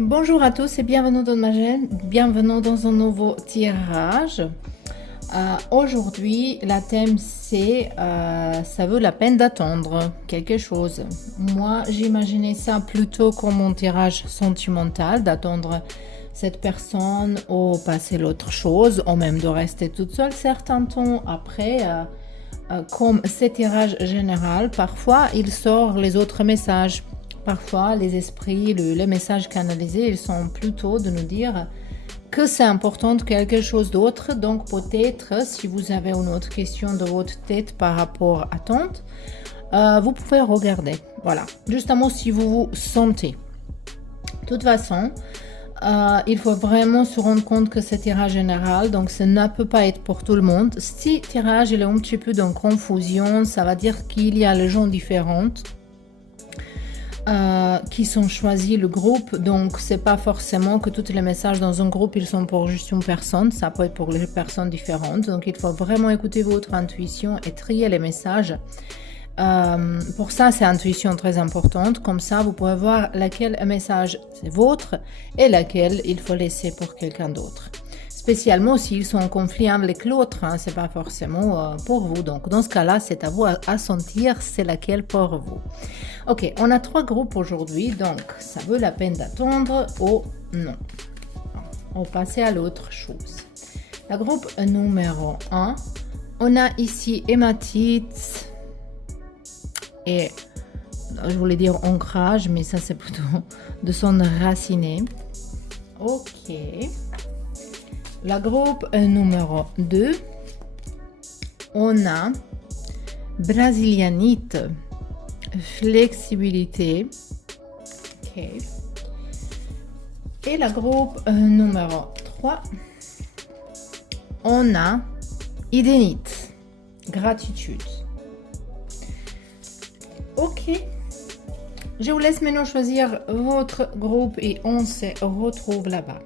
Bonjour à tous et bienvenue dans ma chaîne, bienvenue dans un nouveau tirage. Aujourd'hui, la thème c'est ça vaut la peine d'attendre quelque chose. Moi, j'imaginais ça plutôt comme un tirage sentimental, d'attendre cette personne ou passer l'autre chose, ou même de rester toute seule certains temps après. Comme ces tirages général, parfois il sort les autres messages. Parfois, les esprits, les messages canalisés, ils sont plutôt de nous dire que c'est important de quelque chose d'autre. Donc, peut-être, si vous avez une autre question de votre tête par rapport à attente, vous pouvez regarder. Voilà, justement si vous vous sentez. De toute façon, il faut vraiment se rendre compte que c'est tirage général, donc ça ne peut pas être pour tout le monde. Si tirage il est un petit peu dans confusion, ça va dire qu'il y a les gens différents. Qui sont choisis le groupe, donc c'est pas forcément que tous les messages dans un groupe ils sont pour juste une personne, ça peut être pour les personnes différentes, donc il faut vraiment écouter votre intuition et trier les messages. Pour ça c'est intuition très importante, comme ça vous pouvez voir laquelle message c'est vôtre et laquelle il faut laisser pour quelqu'un d'autre. Spécialement s'ils sont en conflit avec l'autre, hein, c'est pas forcément pour vous. Donc dans ce cas-là, c'est à vous à sentir c'est laquelle pour vous. Ok, on a 3 groupes aujourd'hui, donc ça vaut la peine d'attendre ou non. On va passer à l'autre chose. Le groupe numéro 1, on a ici hématite et je voulais dire ancrage, mais ça c'est plutôt de son raciné. Ok. La groupe numéro 2, on a brasilianite, flexibilité. Ok. Et la groupe numéro 3, on a idénite, gratitude. Ok. Je vous laisse maintenant choisir votre groupe et on se retrouve là-bas.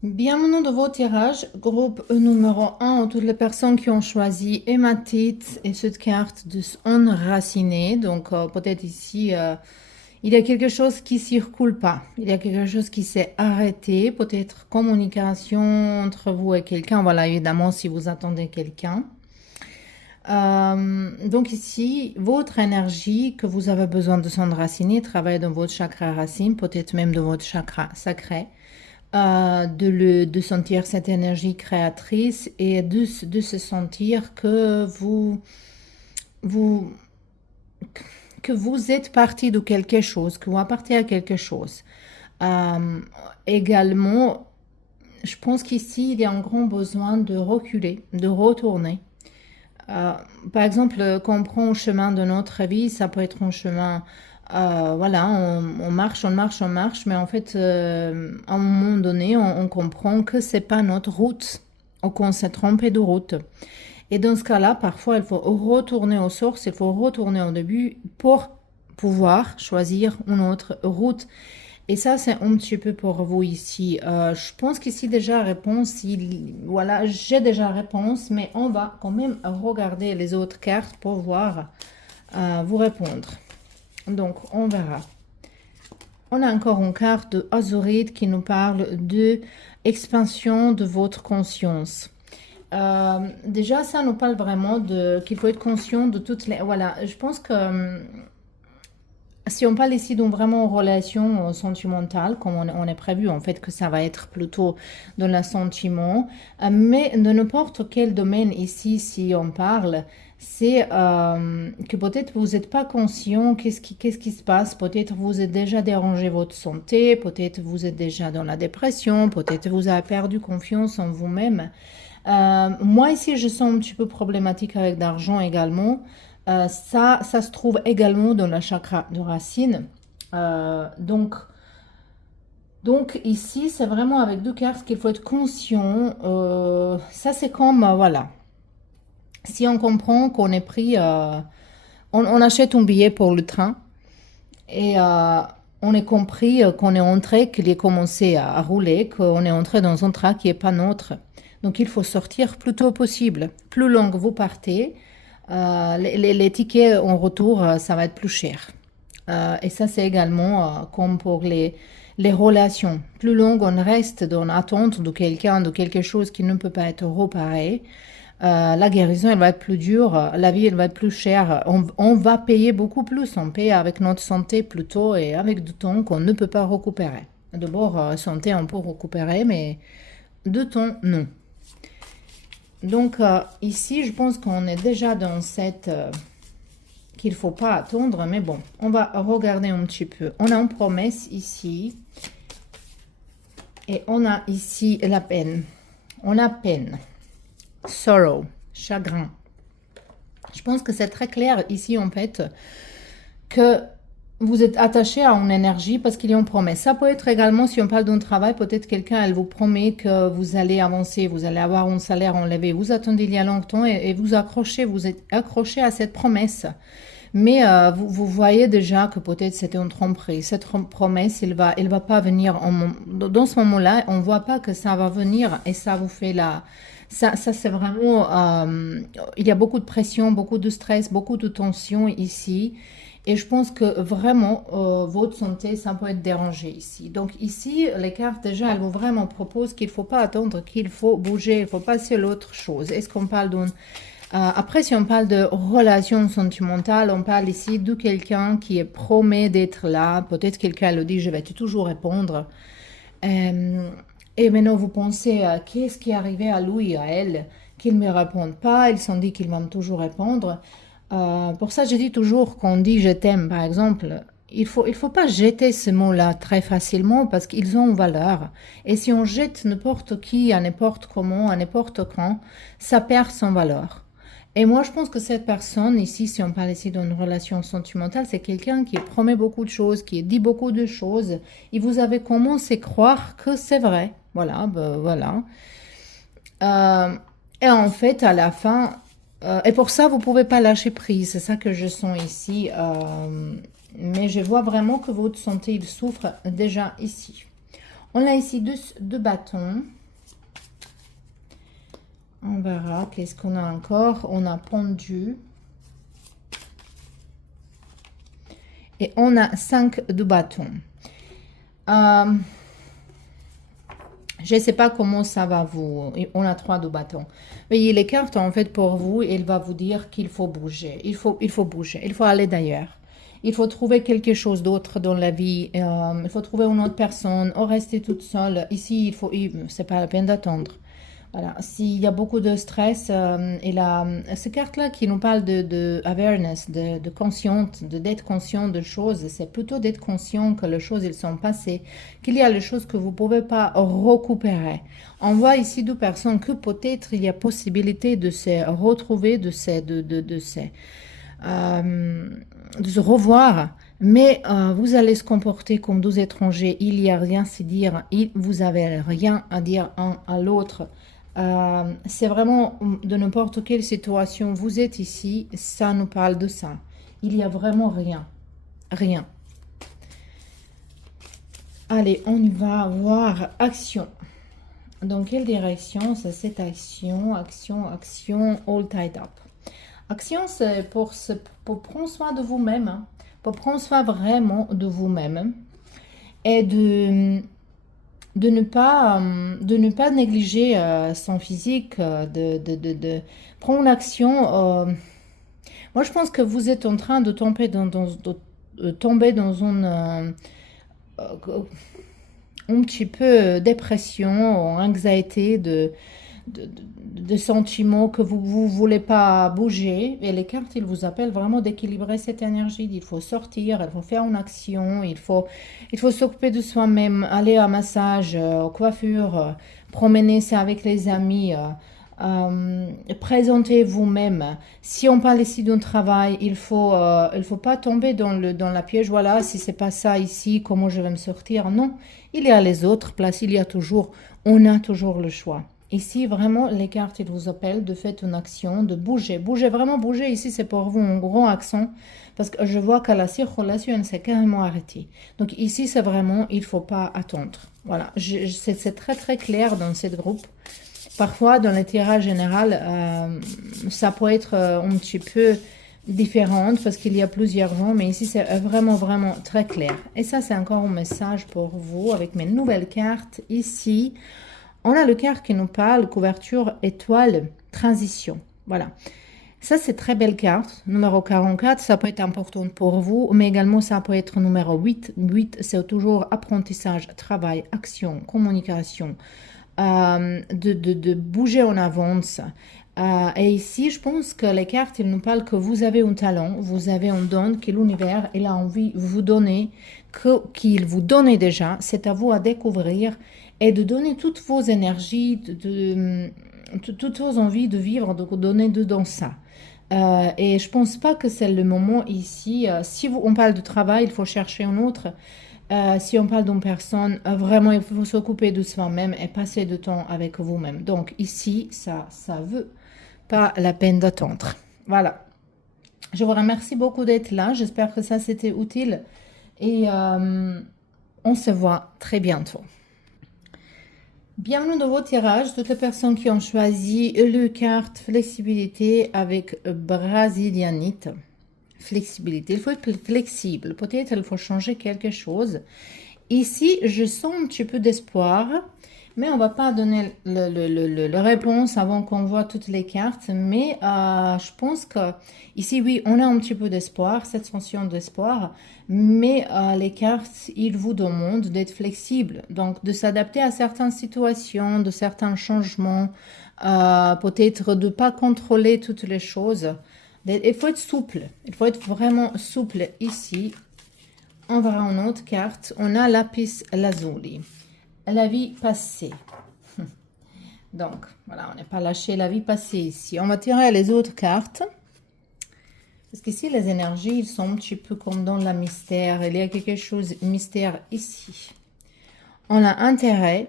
Bienvenue dans vos tirages, groupe numéro 1, toutes les personnes qui ont choisi hématite et cette carte de enraciner. Donc peut-être ici, il y a quelque chose qui ne circule pas, il y a quelque chose qui s'est arrêté, peut-être communication entre vous et quelqu'un, voilà évidemment si vous attendez quelqu'un. Donc ici, votre énergie que vous avez besoin de s'enraciner, travaille dans votre chakra racine, peut-être même dans votre chakra sacré. De sentir cette énergie créatrice et de se sentir que que vous êtes partie de quelque chose, que vous appartenez à quelque chose. Également, je pense qu'ici, il y a un grand besoin de reculer, de retourner. Par exemple, quand on prend un chemin de notre vie, ça peut être un chemin... voilà, on marche, mais en fait, à un moment donné, on comprend que c'est pas notre route, ou qu'on s'est trompé de route. Et dans ce cas-là, parfois, il faut retourner aux sources, il faut retourner au début pour pouvoir choisir une autre route. Et ça, c'est un petit peu pour vous ici. Je pense qu'ici, déjà, réponse, voilà, j'ai déjà réponse, mais on va quand même regarder les autres cartes pour voir vous répondre. Donc, on verra. On a encore une carte de Azurite qui nous parle de expansion de votre conscience. Déjà, ça nous parle vraiment de qu'il faut être conscient de toutes les... Voilà, je pense que Si on parle ici d'une vraiment relation sentimentale, comme on est prévu, en fait, que ça va être plutôt dans le sentiment, mais de n'importe quel domaine ici, si on parle, c'est que peut-être vous n'êtes pas conscient qu'est-ce qui se passe, peut-être vous êtes déjà dérangé votre santé, peut-être vous êtes déjà dans la dépression, peut-être vous avez perdu confiance en vous-même. Moi ici, je sens un petit peu problématique avec l'argent également. Ça se trouve également dans le chakra de racine. Donc ici, c'est vraiment avec deux cartes qu'il faut être conscient. Ça, c'est comme, voilà. Si on comprend qu'on est pris, on achète un billet pour le train et on est compris qu'on est entré, qu'il est commencé à rouler, qu'on est entré dans un train qui n'est pas nôtre. Donc il faut sortir plus tôt possible. Plus long vous partez, les tickets en retour, ça va être plus cher. Et ça, c'est également comme pour les relations. Plus long on reste dans l'attente de quelqu'un, de quelque chose qui ne peut pas être réparé, la guérison, elle va être plus dure, la vie, elle va être plus chère. On va payer beaucoup plus. On paye avec notre santé plutôt et avec du temps qu'on ne peut pas récupérer. D'abord, santé, on peut récupérer, mais de temps, non. Donc, ici, je pense qu'on est déjà dans cette... qu'il ne faut pas attendre, mais bon, on va regarder un petit peu. On a une promesse ici. Et on a ici la peine. On a peine. Sorrow, chagrin. Je pense que c'est très clair ici en fait que vous êtes attaché à une énergie parce qu'il y a une promesse. Ça peut être également, si on parle d'un travail, peut-être quelqu'un, elle vous promet que vous allez avancer, vous allez avoir un salaire enlevé. Vous attendez il y a longtemps et vous accrochez, vous êtes accroché à cette promesse. Mais vous voyez déjà que peut-être c'était une tromperie. Cette promesse, elle va pas venir. Dans ce moment-là, on voit pas que ça va venir et ça vous fait la... Ça c'est vraiment... il y a beaucoup de pression, beaucoup de stress, beaucoup de tension ici. Et je pense que vraiment, votre santé, ça peut être dérangé ici. Donc ici, les cartes, déjà, elles vous vraiment proposent qu'il ne faut pas attendre, qu'il faut bouger, il faut passer à l'autre chose. Est-ce qu'on parle d'une... après, si on parle de relations sentimentales, on parle ici de quelqu'un qui promet d'être là. Peut-être quelqu'un le dit, je vais toujours répondre. Et maintenant, vous pensez, qu'est-ce qui est arrivé à lui, à elle, qu'ils ne me répondent pas, ils se sont dit qu'ils vont toujours répondre. Pour ça, je dis toujours qu'on dit je t'aime, par exemple, il faut pas jeter ce mot-là très facilement parce qu'ils ont une valeur. Et si on jette n'importe qui, à n'importe comment, à n'importe quand, ça perd son valeur. Et moi, je pense que cette personne, ici, si on parle ici d'une relation sentimentale, c'est quelqu'un qui promet beaucoup de choses, qui dit beaucoup de choses, et vous avez commencé à croire que c'est vrai. Voilà, ben, voilà. Et en fait, à la fin, et pour ça, vous ne pouvez pas lâcher prise, c'est ça que je sens ici. Mais je vois vraiment que votre santé, il souffre déjà ici. On a ici deux bâtons. On verra, qu'est-ce qu'on a encore? On a pendu. Et on a 5 de bâtons. Je ne sais pas comment ça va vous... On a 3 de bâtons. Voyez, les cartes, en fait, pour vous, il va vous dire qu'il faut bouger. Il faut bouger. Il faut aller d'ailleurs. Il faut trouver quelque chose d'autre dans la vie. Il faut trouver une autre personne. Ou rester toute seule. Ici, c'est pas la peine d'attendre. Voilà, s'il y a beaucoup de stress, et là, ces cartes-là qui nous parlent de awareness, de consciente, d'être conscient de choses, c'est plutôt d'être conscient que les choses, elles sont passées, qu'il y a les choses que vous ne pouvez pas récupérer. On voit ici deux personnes que peut-être il y a possibilité de se retrouver, de se revoir, mais vous allez se comporter comme deux étrangers, il n'y a rien à se dire, vous n'avez rien à dire un à l'autre. C'est vraiment de n'importe quelle situation vous êtes ici, ça nous parle de ça. Il n'y a vraiment rien. Rien. Allez, on y va voir action. Dans quelle direction c'est cette action? Action, all tied up. Action, c'est pour prendre soin de vous-même, hein, pour prendre soin vraiment de vous-même et de ne pas négliger son physique, de prendre l'action. Moi, je pense que vous êtes en train de tomber tomber dans une un petit peu dépression, anxiété, de, de sentiments que vous ne voulez pas bouger. Et les cartes, ils vous appellent vraiment d'équilibrer cette énergie. Il faut sortir, il faut faire une action, il faut s'occuper de soi-même, aller à massage, coiffure, promener, c'est avec les amis. Présentez vous-même. Si on parle ici d'un travail, il faut pas tomber dans la piège. Voilà, si c'est pas ça ici, comment je vais me sortir? Non, il y a les autres places. On a toujours le choix. Ici, vraiment, les cartes, ils vous appellent de faire une action, de bouger. Bouger, vraiment bouger. Ici, c'est pour vous un gros accent parce que je vois que la circulation, elle s'est carrément arrêtée. Donc ici, c'est vraiment, il faut pas attendre. Voilà, c'est très très clair dans ce groupe. Parfois, dans le tirage général, ça peut être un petit peu différent parce qu'il y a plusieurs gens, mais ici, c'est vraiment, vraiment très clair. Et ça, c'est encore un message pour vous avec mes nouvelles cartes. Ici, on a le carte qui nous parle, couverture, étoile, transition. Voilà. Ça, c'est très belle carte. Numéro 44, ça peut être important pour vous, mais également, ça peut être numéro 8. 8, c'est toujours apprentissage, travail, action, communication. De bouger en avance. Et ici, je pense que les cartes, ils nous parlent que vous avez un talent, vous avez un don que l'univers, il a envie de vous donner, qu'il vous donne déjà. C'est à vous à découvrir et de donner toutes vos énergies, toutes vos envies de vivre, de donner dedans ça. Et je pense pas que c'est le moment ici. Si on parle de travail, il faut chercher un autre. Si on parle d'une personne, vraiment, il faut s'occuper de soi-même et passer du temps avec vous-même. Donc ici, ça veut pas la peine d'attendre. Voilà. Je vous remercie beaucoup d'être là. J'espère que ça c'était utile. Et on se voit très bientôt. Bienvenue dans vos tirages. Toutes les personnes qui ont choisi le carte flexibilité avec brasilianite. Flexibilité, il faut être flexible, peut-être il faut changer quelque chose. Ici, je sens un petit peu d'espoir, mais on va pas donner la réponse avant qu'on voit toutes les cartes, mais je pense que ici, oui, on a un petit peu d'espoir, cette sensation d'espoir, mais les cartes, ils vous demandent d'être flexible, donc de s'adapter à certaines situations, de certains changements, peut-être de ne pas contrôler toutes les choses. Il faut être souple, il faut être vraiment souple ici. On verra une autre carte. On a lapis lazuli, la vie passée. Donc, voilà, on n'est pas lâché la vie passée ici. On va tirer les autres cartes. Parce qu'ici, les énergies, ils sont un petit peu comme dans la mystère. Il y a quelque chose de mystère ici. On a intérêt.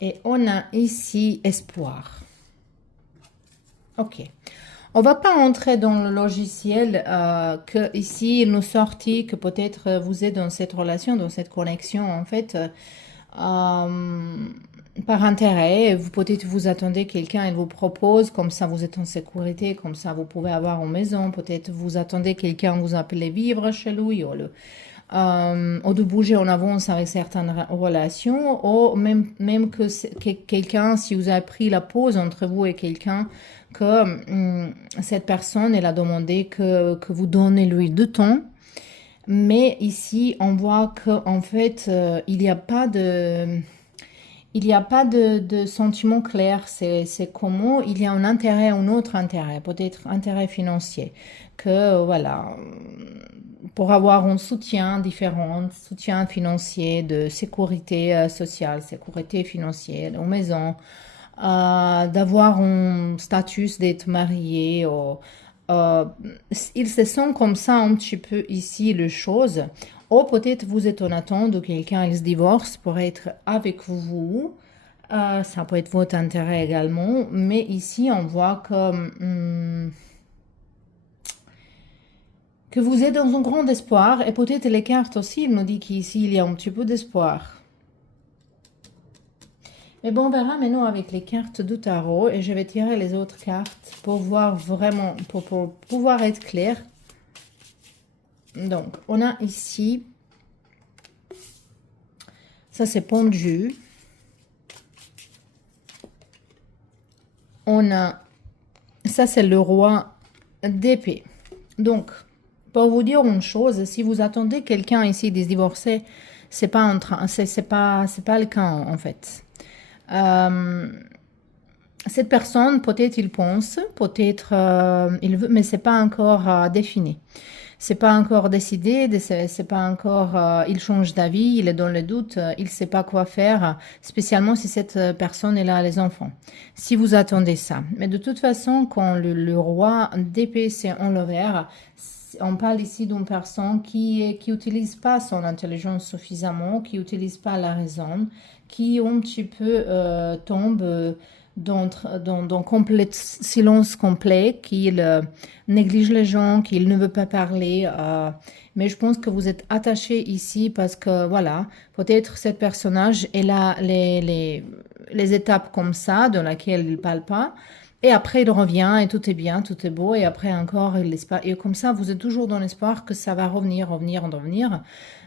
Et on a ici espoir. Ok. On va pas entrer dans le logiciel que ici il nous sortit que peut-être vous êtes dans cette relation, dans cette connexion en fait par intérêt. Vous peut-être vous attendez quelqu'un, il vous propose, comme ça vous êtes en sécurité, comme ça vous pouvez avoir une maison. Peut-être vous attendez quelqu'un vous appelez vivre chez lui ou de bouger en avance avec certaines relations, ou même que quelqu'un, si vous avez pris la pause entre vous et quelqu'un, que cette personne, elle a demandé que vous donnez lui du temps. Mais ici, on voit qu'en fait, il n'y a pas de sentiment clair. C'est comment il y a un intérêt, un autre intérêt, peut-être intérêt financier, que voilà, pour avoir un soutien différent, soutien financier, de sécurité sociale, sécurité financière, aux maisons, d'avoir un statut d'être marié. Ils se sont comme ça un petit peu ici les choses. Ou peut-être vous êtes en attente de quelqu'un, il se divorce pour être avec vous. Ça peut être votre intérêt également. Mais ici, on voit que vous êtes dans un grand espoir. Et peut-être les cartes aussi, il nous dit qu'ici, il y a un petit peu d'espoir. Mais bon, on verra maintenant avec les cartes du tarot. Et je vais tirer les autres cartes pour voir vraiment, pour pouvoir être clair. Donc, on a ici, ça c'est pendu. On a, ça c'est le roi d'épée. Donc, pour vous dire une chose, si vous attendez quelqu'un ici de se divorcer, c'est pas c'est pas le cas en fait. Euh, cette personne, peut-être il pense, peut-être il veut, mais c'est pas encore défini. C'est pas encore décidé, c'est pas encore, il change d'avis, il est dans le doute, il sait pas quoi faire, spécialement si cette personne est là les enfants. Si vous attendez ça. Mais de toute façon, quand le roi d'épée c'est en l'envers, on parle ici d'une personne qui utilise pas son intelligence suffisamment, qui utilise pas la raison, qui un petit peu tombe dans complet silence complet, qu'il néglige les gens, qu'il ne veut pas parler. Mais je pense que vous êtes attaché ici parce que, voilà, peut-être ce personnage est là les étapes comme ça, dans lesquelles il ne parle pas. Et après, il revient et tout est bien, tout est beau. Et après encore, il l'espoir. Et comme ça, vous êtes toujours dans l'espoir que ça va revenir, revenir, revenir.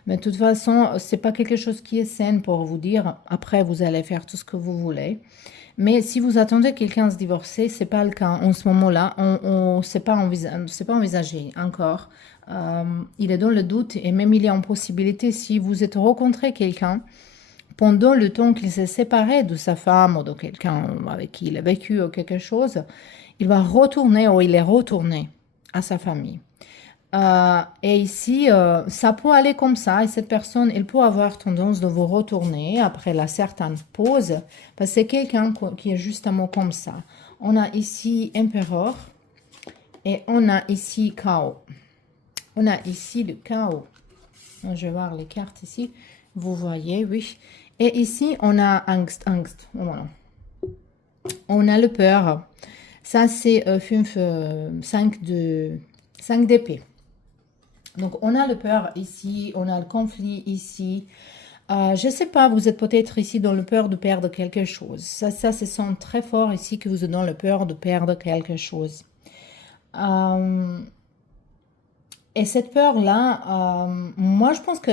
Mais de toute façon, c'est pas quelque chose qui est sain pour vous dire. Après, vous allez faire tout ce que vous voulez. Mais si vous attendez quelqu'un à se divorcer, c'est pas le cas en ce moment-là. C'est pas envisagé encore. Il est dans le doute et même il est en possibilité si vous êtes rencontré quelqu'un pendant le temps qu'il s'est séparé de sa femme ou de quelqu'un avec qui il a vécu ou quelque chose, il va retourner ou il est retourné à sa famille. Et ici, ça peut aller comme ça, et cette personne, elle peut avoir tendance de vous retourner après la certaine pause, parce que c'est quelqu'un qui est justement comme ça. On a ici Empereur, et on a ici Chaos. On a ici le Chaos. Je vais voir les cartes ici. Vous voyez, oui. Et ici, on a Angst. Voilà. On a le peur. Ça, c'est 5 d'épée. Donc, on a le peur ici, on a le conflit ici. Je ne sais pas, vous êtes peut-être ici dans le peur de perdre quelque chose. Ça se sent très fort ici que vous êtes dans le peur de perdre quelque chose. Et cette peur-là, moi, je pense que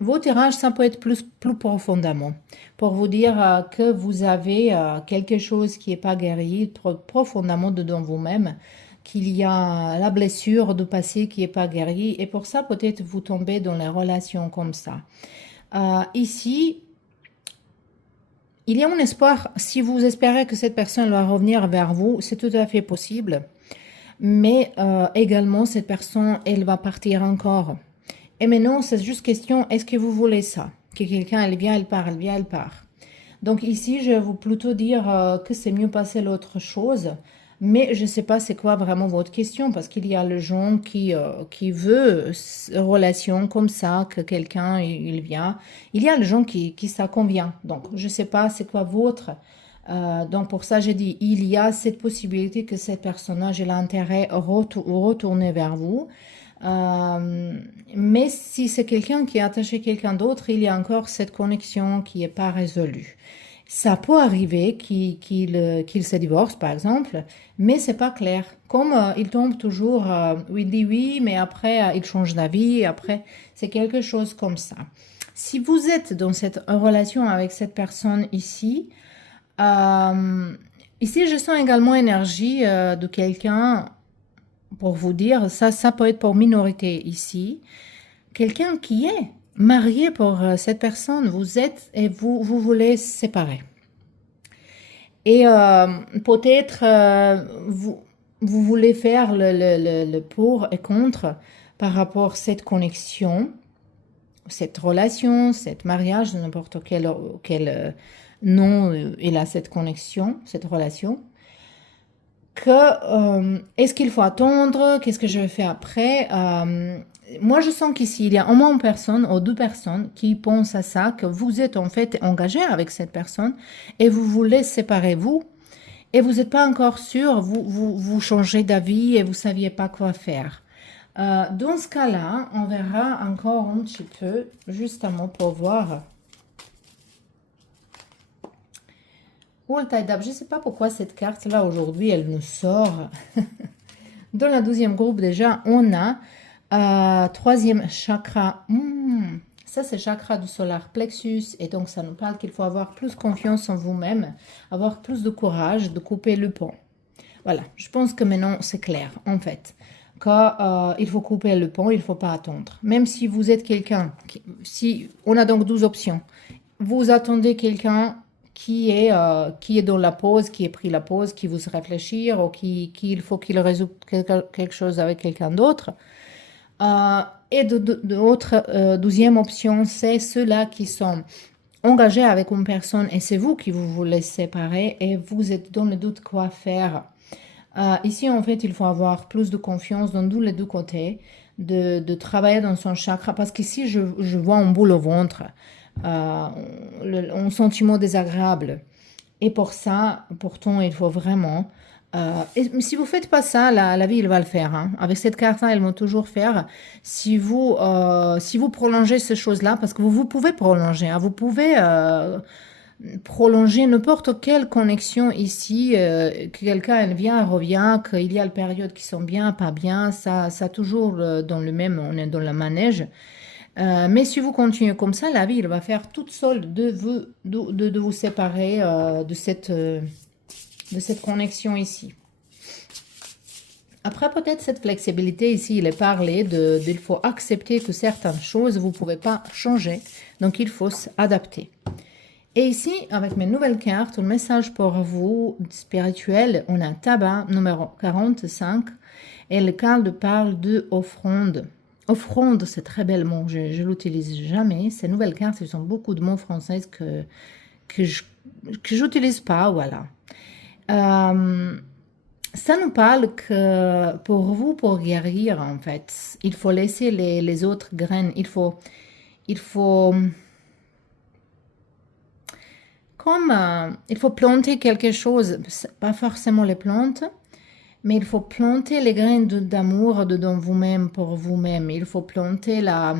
vos tirages, ça peut être plus profondément. Pour vous dire que vous avez quelque chose qui n'est pas guéri profondément dedans vous-même, qu'il y a la blessure du passé qui n'est pas guérie. Et pour ça, peut-être vous tombez dans les relations comme ça. Ici, il y a un espoir. Si vous espérez que cette personne va revenir vers vous, c'est tout à fait possible. Mais également, cette personne, elle va partir encore. Et maintenant, c'est juste question, est-ce que vous voulez ça? Que quelqu'un, elle vient, elle part, elle vient, elle part. Donc ici, je vais vous plutôt dire que c'est mieux passer l'autre chose. Mais je ne sais pas c'est quoi vraiment votre question, parce qu'il y a le gens qui veut une relation comme ça, que quelqu'un, il vient. Il y a le gens qui ça convient. Donc, je ne sais pas c'est quoi votre... donc pour ça, j'ai dit, il y a cette possibilité que cette personnage ait intérêt à retourner vers vous. Mais si c'est quelqu'un qui est attaché à quelqu'un d'autre, il y a encore cette connexion qui n'est pas résolue. Ça peut arriver qu'il se divorce, par exemple, mais c'est pas clair. Comme il tombe toujours, il dit oui, mais après il change d'avis, après c'est quelque chose comme ça. Si vous êtes dans cette relation avec cette personne ici, ici je sens également énergie de quelqu'un, pour vous dire, ça peut être pour minorité ici, quelqu'un qui est marié pour cette personne, vous êtes et vous voulez séparer. Et peut-être vous voulez faire le pour et contre par rapport à cette connexion, cette relation, cette mariage, n'importe quel nom il a cette connexion, cette relation. Est-ce qu'il faut attendre? Qu'est-ce que je vais faire après? Moi, je sens qu'ici, il y a au moins une personne ou deux personnes qui pensent à ça, que vous êtes en fait engagé avec cette personne et vous voulez séparer vous et vous n'êtes pas encore sûr, vous changez d'avis et vous ne saviez pas quoi faire. Dans ce cas-là, on verra encore un petit peu, justement pour voir. Oh, le taille-d'ab, je ne sais pas pourquoi cette carte-là, aujourd'hui, elle nous sort. Dans la 12e groupe, déjà, on a troisième chakra. Ça, c'est chakra du solar plexus. Et donc, ça nous parle qu'il faut avoir plus confiance en vous-même, avoir plus de courage de couper le pont. Voilà, je pense que maintenant, c'est clair, en fait. qu'il faut couper le pont, il ne faut pas attendre. Même si vous êtes quelqu'un, si on a donc 12 options, vous attendez quelqu'un qui est dans la pause, qui a pris la pause, qui vous réfléchir ou qu'il faut qu'il résout quelque chose avec quelqu'un d'autre. Et d'autres, deuxième option, c'est ceux-là qui sont engagés avec une personne et c'est vous qui vous voulez séparer et vous êtes dans le doute quoi faire. Ici, en fait, il faut avoir plus de confiance dans tous les deux côtés, travailler dans son chakra, parce qu'ici, je vois un boule au ventre, un sentiment désagréable. Et pour ça, pourtant, il faut vraiment... et si vous ne faites pas ça, la vie, elle va le faire. Hein. Avec cette carte-là, elles vont toujours faire. Si vous prolongez ces choses-là, parce que vous pouvez prolonger, hein, vous pouvez prolonger n'importe quelle connexion ici, que quelqu'un elle vient, revient, qu'il y a les périodes qui sont bien, pas bien, ça toujours dans le même, on est dans le manège. Mais si vous continuez comme ça, la vie, elle va faire toute seule de vous séparer de cette connexion ici. Après, peut-être cette flexibilité ici, il est parlé il faut accepter que certaines choses, vous ne pouvez pas changer, donc il faut s'adapter. Et ici, avec mes nouvelles cartes, un message pour vous spirituel, on a tabac numéro 45 et le carte parle de offrande. Offrande, c'est très bel mot, je ne l'utilise jamais. Ces nouvelles cartes, ils ont beaucoup de mots français que je n'utilise pas, voilà. Ça nous parle que pour vous, pour guérir, en fait, il faut laisser les autres graines, il faut planter quelque chose, pas forcément les plantes, mais il faut planter les graines d'amour dedans vous-même, pour vous-même. Il faut planter ça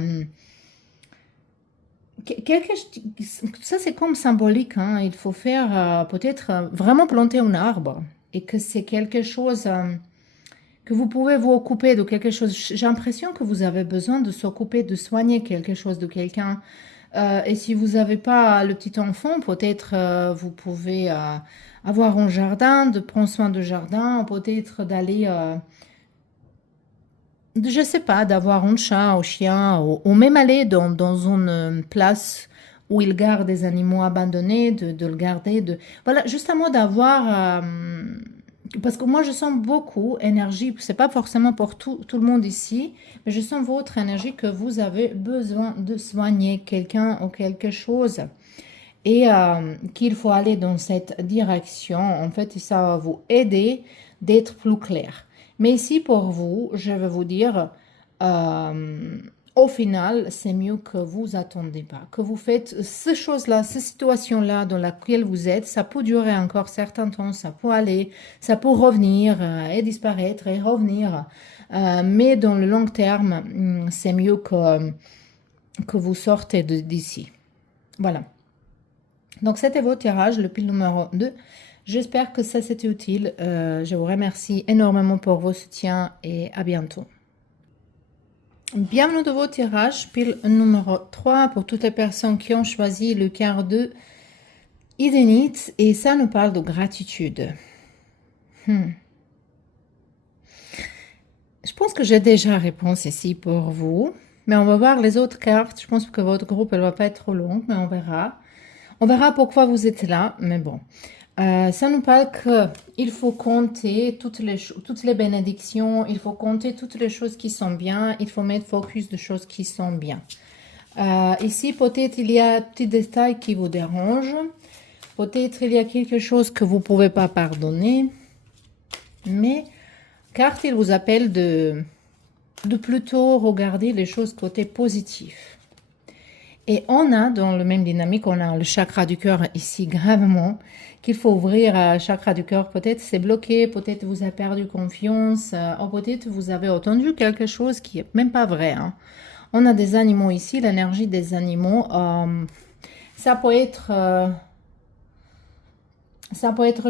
c'est comme symbolique, hein. Il faut faire peut-être vraiment planter un arbre et que c'est quelque chose que vous pouvez vous occuper de quelque chose. J'ai l'impression que vous avez besoin de s'occuper, de soigner quelque chose de quelqu'un. Et si vous n'avez pas le petit enfant, peut-être vous pouvez avoir un jardin, de prendre soin du jardin, peut-être d'aller, je ne sais pas, d'avoir un chat, un chien, ou même aller dans une place où il garde des animaux abandonnés, de le garder, voilà, justement d'avoir, parce que moi je sens beaucoup énergie, c'est pas forcément pour tout le monde ici, mais je sens votre énergie que vous avez besoin de soigner quelqu'un ou quelque chose et qu'il faut aller dans cette direction. En fait, ça va vous aider d'être plus clair. Mais ici, pour vous, je vais vous dire, au final, c'est mieux que vous attendez pas, que vous faites ces choses-là, ces situations-là dans lesquelles vous êtes. Ça peut durer encore certain temps, ça peut aller, ça peut revenir et disparaître et revenir. Mais dans le long terme, c'est mieux que vous sortez d'ici. Voilà. Donc, c'était votre tirage, le pile numéro 2. J'espère que ça c'était utile. Je vous remercie énormément pour vos soutiens et à bientôt. Bienvenue dans votre tirage, pile numéro 3 pour toutes les personnes qui ont choisi le quart de Idenit. Et ça nous parle de gratitude. Je pense que j'ai déjà la réponse ici pour vous. Mais on va voir les autres cartes. Je pense que votre groupe ne va pas être trop long, mais on verra. On verra pourquoi vous êtes là, mais bon. Ça nous parle qu'il faut compter toutes les bénédictions, il faut compter toutes les choses qui sont bien, il faut mettre focus de choses qui sont bien. Ici, peut-être il y a un petit détail qui vous dérange, peut-être il y a quelque chose que vous ne pouvez pas pardonner, mais carte, il vous appelle de plutôt regarder les choses côté positif. Et on a, dans le même dynamique, on a le chakra du cœur ici gravement, qu'il faut ouvrir le chakra du cœur. Peut-être c'est bloqué, peut-être vous avez perdu confiance, ou peut-être vous avez entendu quelque chose qui n'est même pas vrai. Hein. On a des animaux ici, l'énergie des animaux. Ça peut être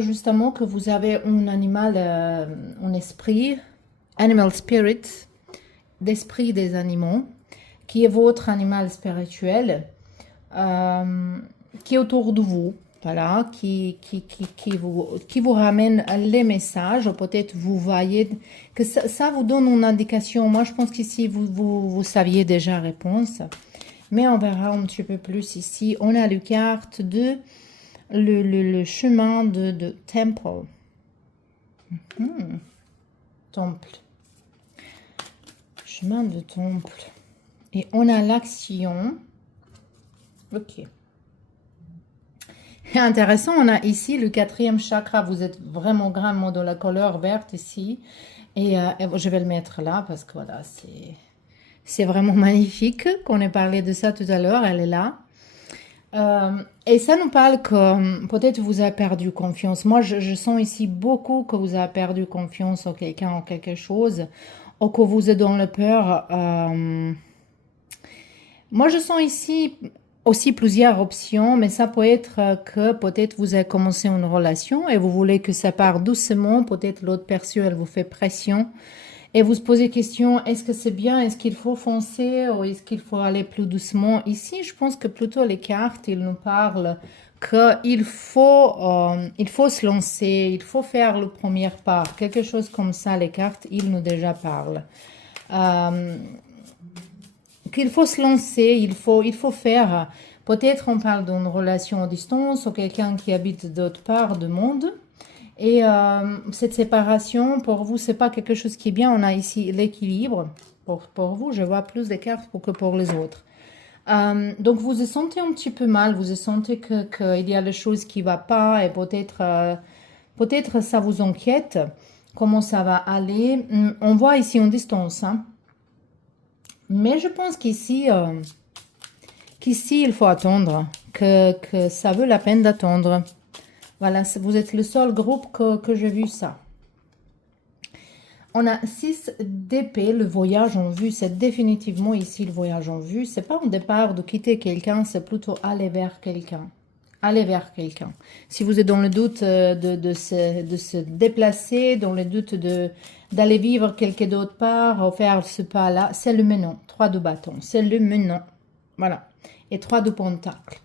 justement que vous avez un animal, un esprit, animal spirit, d'esprit des animaux, qui est votre animal spirituel, qui est autour de vous. voilà, qui vous ramène les messages. Peut-être vous voyez que ça vous donne une indication. Moi, je pense qu'ici, vous saviez déjà la réponse. Mais on verra un petit peu plus ici. On a la carte de le chemin de temple. Temple. Chemin de temple. Et on a l'action. Ok. Intéressant, on a ici le 4e chakra. Vous êtes vraiment grandement dans la couleur verte ici. Et je vais le mettre là parce que voilà, c'est vraiment magnifique. On a parlé de ça tout à l'heure, elle est là. Et ça nous parle que peut-être vous avez perdu confiance. Moi, je sens ici beaucoup que vous avez perdu confiance en quelqu'un, en quelque chose, ou que vous êtes dans la peur. Moi, je sens ici aussi plusieurs options, mais ça peut être que peut-être vous avez commencé une relation et vous voulez que ça parte doucement. Peut-être l'autre personne, elle vous fait pression. Et vous se posez question, est-ce que c'est bien, est-ce qu'il faut foncer ou est-ce qu'il faut aller plus doucement? Ici, je pense que plutôt les cartes, ils nous parlent qu'il faut, se lancer, il faut faire le premier pas. Quelque chose comme ça, les cartes, ils nous déjà parlent. Qu'il faut se lancer, il faut faire. Peut-être on parle d'une relation à distance ou quelqu'un qui habite d'autre part du monde. Et cette séparation, pour vous, c'est pas quelque chose qui est bien. On a ici l'équilibre. Pour vous, je vois plus de cartes que pour les autres. Donc, vous vous sentez un petit peu mal. Vous sentez qu'il y a des choses qui ne vont pas et peut-être ça vous inquiète. Comment ça va aller? On voit ici en distance. Hein. Mais je pense qu'ici, il faut attendre. Que ça vaut la peine d'attendre. Voilà, vous êtes le seul groupe que j'ai vu ça. On a 6 d'épée, le voyage en vue. C'est définitivement ici le voyage en vue. C'est pas un départ de quitter quelqu'un, c'est plutôt aller vers quelqu'un. Aller vers quelqu'un. Si vous êtes dans le doute de se déplacer, dans le doute d'aller vivre quelque d'autre part, ou faire ce pas-là, c'est le maintenant. 3 de bâton, c'est le maintenant. Voilà. Et 3 de pentacle.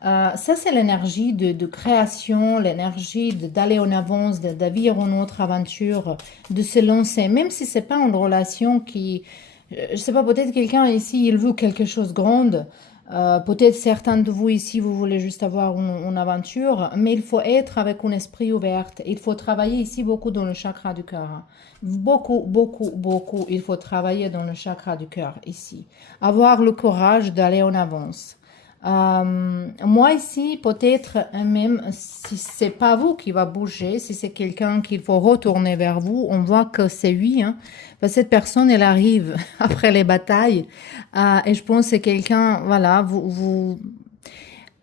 Ça, c'est l'énergie de création, l'énergie d'aller en avance, de vivre une autre aventure, de se lancer. Même si c'est pas une relation qui... Je sais pas, peut-être quelqu'un ici, il veut quelque chose de grand. Peut-être certains de vous ici, vous voulez juste avoir une aventure. Mais il faut être avec un esprit ouvert. Il faut travailler ici beaucoup dans le chakra du cœur. Beaucoup, beaucoup, beaucoup. Il faut travailler dans le chakra du cœur ici. Avoir le courage d'aller en avance. Moi ici, peut-être même si c'est pas vous qui va bouger, si c'est quelqu'un qu'il faut retourner vers vous, on voit que c'est lui. Hein. Cette personne, elle arrive après les batailles. Et je pense que c'est quelqu'un, voilà,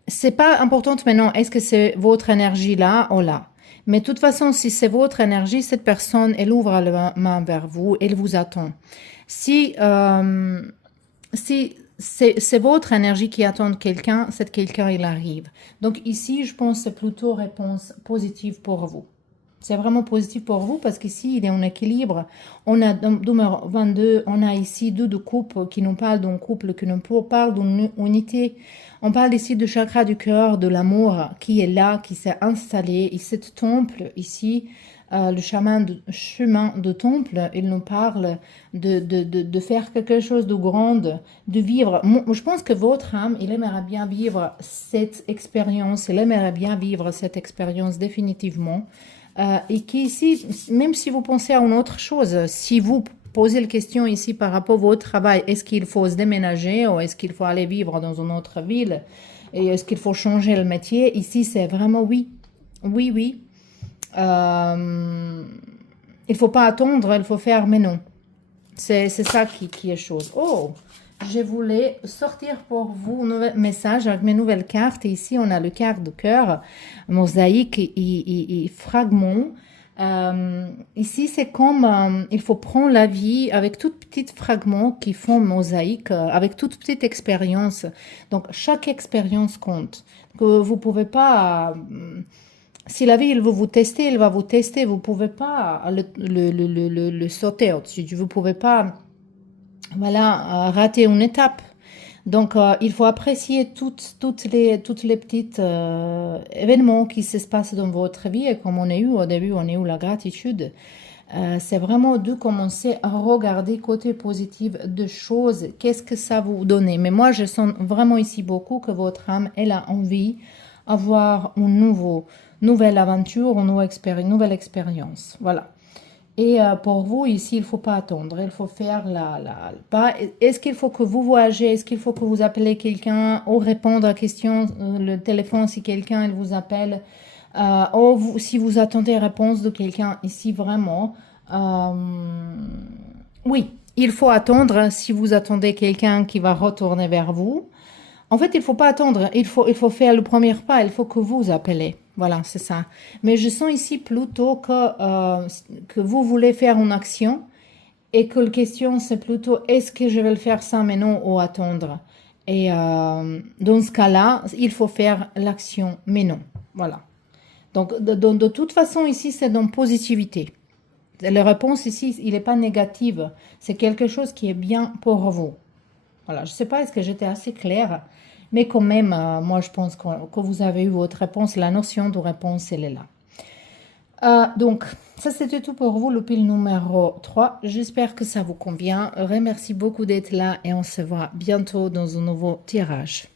c'est pas important maintenant, est-ce que c'est votre énergie là ou là. Mais de toute façon, si c'est votre énergie, cette personne, elle ouvre la main vers vous, elle vous attend. Si c'est votre énergie qui attend quelqu'un, c'est quelqu'un, il arrive. Donc ici, je pense que c'est plutôt réponse positive pour vous. C'est vraiment positif pour vous parce qu'ici, il est en équilibre. On a numéro 22, on a ici 2 de couple qui nous parlent d'un couple, qui nous parle d'une unité. On parle ici du chakra du cœur, de l'amour qui est là, qui s'est installé. Et cette temple ici, le chemin de temple, il nous parle de faire quelque chose de grand, de vivre. Moi, je pense que votre âme, il aimerait bien vivre cette expérience, il aimerait bien vivre cette expérience définitivement. Et qu'ici, même si vous pensez à une autre chose, si vous posez la question ici par rapport à votre travail, est-ce qu'il faut se déménager ou est-ce qu'il faut aller vivre dans une autre ville et est-ce qu'il faut changer le métier, ici c'est vraiment oui. Oui, oui. Il ne faut pas attendre, il faut faire mais non. C'est ça qui est chose. Oh, je voulais sortir pour vous un nouvel message avec mes nouvelles cartes. Et ici, on a le carte de cœur, mosaïque et fragment. Ici, c'est comme il faut prendre la vie avec toutes petites fragments qui font mosaïque, avec toute petite expérience. Donc, chaque expérience compte. Que vous ne pouvez pas... si la vie, elle veut vous tester, elle va vous tester. Vous ne pouvez pas le sauter au-dessus. Vous ne pouvez pas... voilà, rater une étape. Donc, il faut apprécier toutes les petites événements qui se passent dans votre vie. Et comme on a eu au début, on a eu la gratitude. C'est vraiment de commencer à regarder côté positif de choses. Qu'est-ce que ça vous donne? Mais moi, je sens vraiment ici beaucoup que votre âme, elle a envie d'avoir une nouvelle aventure, nouvelle expérience. Voilà. Et pour vous, ici, il ne faut pas attendre. Il faut faire pas. Est-ce qu'il faut que vous voyagez? Est-ce qu'il faut que vous appelez quelqu'un ou répondre à question le téléphone si quelqu'un il vous appelle? Si vous attendez réponse de quelqu'un ici, vraiment. Oui, il faut attendre si vous attendez quelqu'un qui va retourner vers vous. En fait, il ne faut pas attendre, il faut faire le premier pas, il faut que vous appelez. Voilà, c'est ça. Mais je sens ici plutôt que vous voulez faire une action et que la question, c'est plutôt est-ce que je vais le faire ça maintenant ou attendre? Et dans ce cas-là, il faut faire l'action maintenant. Voilà. Donc, de toute façon, ici, c'est dans positivité. La réponse ici, il n'est pas négative. C'est quelque chose qui est bien pour vous. Voilà, je ne sais pas, est-ce que j'étais assez claire? Mais quand même, moi, je pense que vous avez eu votre réponse. La notion de réponse, elle est là. Donc, ça, c'était tout pour vous, le pile numéro 3. J'espère que ça vous convient. Remercie beaucoup d'être là et on se voit bientôt dans un nouveau tirage.